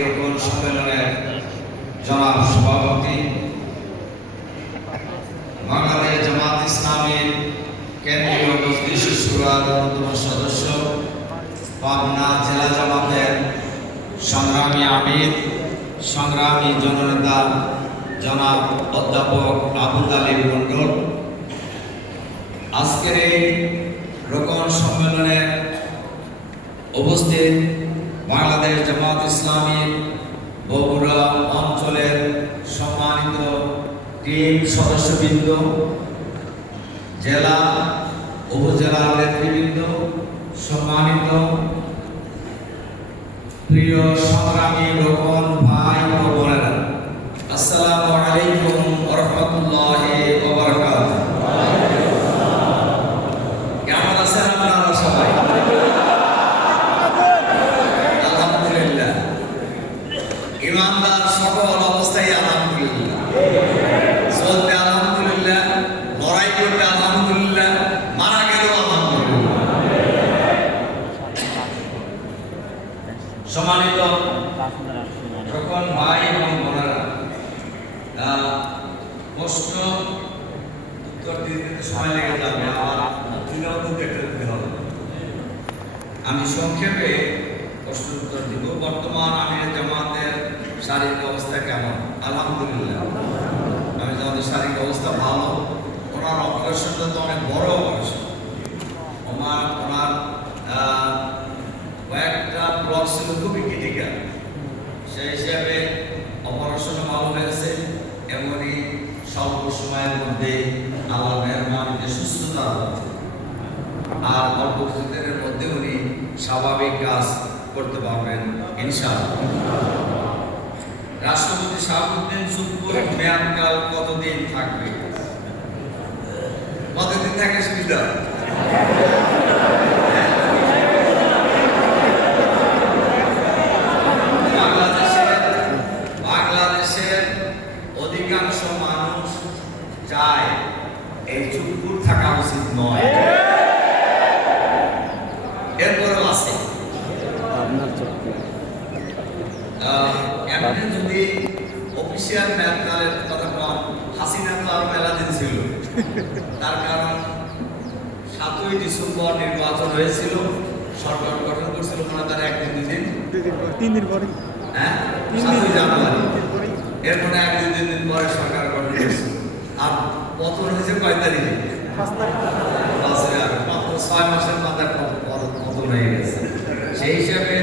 রকম সম্মেলনের জনাব সভাপতি বাংলাদেশ জামাত ইসলামের কেন্দ্রীয় মজলিস সুরার অন্যতম সদস্য, পাবনা জেলা জামাতের সংগ্রামী আমির, সংগ্রামী জননেতা জনাব অধ্যাপক আবু তালিব মণ্ডল আজকের এই রোকন সম্মেলনে উপস্থিত বাংলাদেশ জামাত ইসলামী বগুড়া অঞ্চলের সম্মানিত টিম সদস্যবৃন্দ, জেলা উপজেলা নেতৃবৃন্দ, সম্মানিত প্রিয় সংগ্রামী রোকন ভাই ও বোনেরা আসসালামু আলাইকুম রহমতুল্লাহ কেমন আছেন আপনারা সবাই আলহামদুলিল্লাহ ইমানদার সকল অবস্থায় আলহামদুলিল্লাহ। চলতে আলহামদুলিল্লাহ, লড়াই করতে আলহামদুলিল্লাহ, মারা গেলেও আলহামদুলিল্লাহ। সম্মানিত ভাই এবং বোনেরা প্রশ্ন, উত্তর দিতে সময় লেগে যাবে আমার আমি সংক্ষেপে প্রশ্ন উত্তর দিব। বর্তমান শারীরিক অবস্থা কেমন? আলহামদুলিল্লাহ। আমি জামাতের শারীরিক অবস্থা ভালো। ওনার অপারেশনটা তো অনেক বড় অপারেশন ওনার ওনার কয়েকটা ব্লক ছিল খুবই ক্রিটিক্যাল সেই হিসাবে অপারেশন ভালো হয়েছে। এমনই স্বল্প সময়ের মধ্যে আল্লাহ মেহরবানিতে সুস্থতা আর অল্প কিছুদিনের মধ্যে উনি স্বাভাবিক কাজ করতে পারবেন, ইনশাআল্লাহ। রাষ্ট্রপতি শাহাবুদ্দিন সুপুর মেয়াদকাল কতদিন থাকবে? কতদিন থাকে সুবিধা? অধিকাংশ মানুষ চায় এই থাকা উচিত নয়। এরপরেও আছে। আহ, যদি অফিসিয়াল কথা কম হাসিনা তো আরও মেলা দিন ছিল। তার কারণ সাতই ডিসেম্বর নির্বাচন হয়েছিল সরকার গঠন করছিল মনে তার একদিন তিন দিন পরে। হ্যাঁ? সাতই জানুয়ারি। এরপরে এক দুই তিন দিন পরে সরকার গঠন আর পতন হয়েছে কয় তারিখে? পাঁচ ছয় মাসের মাথায় পত- পত- পতন হয়ে গেছে। সেই হিসাবে